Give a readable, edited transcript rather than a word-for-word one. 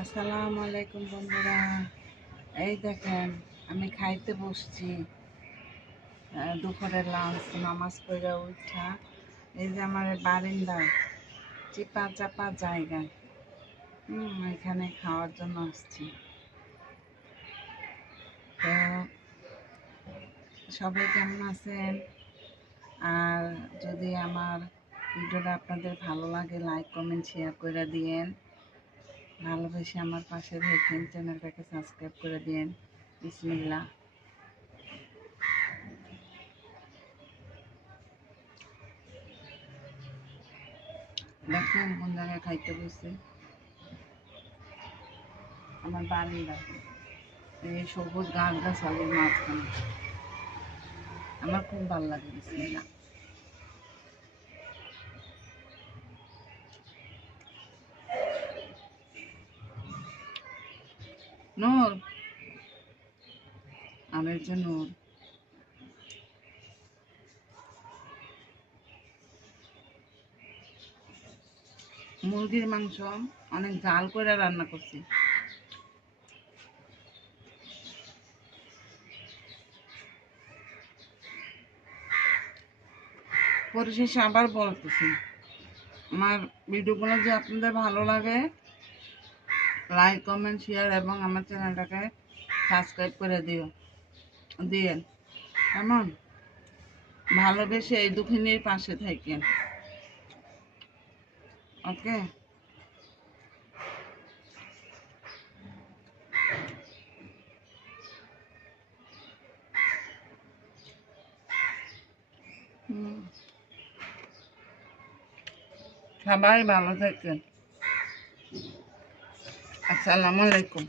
আসসালামু আলাইকুম বন্ধুরা। এই দেখেন আমি খাইতে বসছি। দুপুরের লাঞ্চ নামাজ পড়ে উঠা এই যে আমার বারিন্দায় চিপা চাপা জায়গা, এখানে খাওয়ার জন্য আসছি। তো সবাই কেমন আছেন? আর যদি আমার ভিডিওটা আপনাদের ভালো লাগে লাইক কমেন্ট শেয়ার করে দিয়েন। ভালোবেসে আমার পাশে থাকেন, চ্যানেলটাকে সাবস্ক্রাইব করে দিয়েন। বিসমিল্লাহ। দেখেন কোন জায়গায় খাইতে বসে, আমার বারান্দা, এই সবুজ গাছ গাছালির মাঝখানে। আমার খুব ভালো লাগে। বিসমিল্লাহ। নূর, আমের যে নূর, মুরগির মাংস অনেক জাল করে রান্না করছি। পরিশেষে আবার বলতেছি, আমার ভিডিওগুলো যে আপনাদের ভালো লাগে লাইক কমেন্ট শেয়ার এবং আমার চ্যানেলটাকে সাবস্ক্রাইব করে দিয়েন। কেমন? ভালোবেসে এই দুঃখিনীর পাশে থাকেন। ওকে। সবাই ভালো থাকেন। আসসালামু আলাইকুম।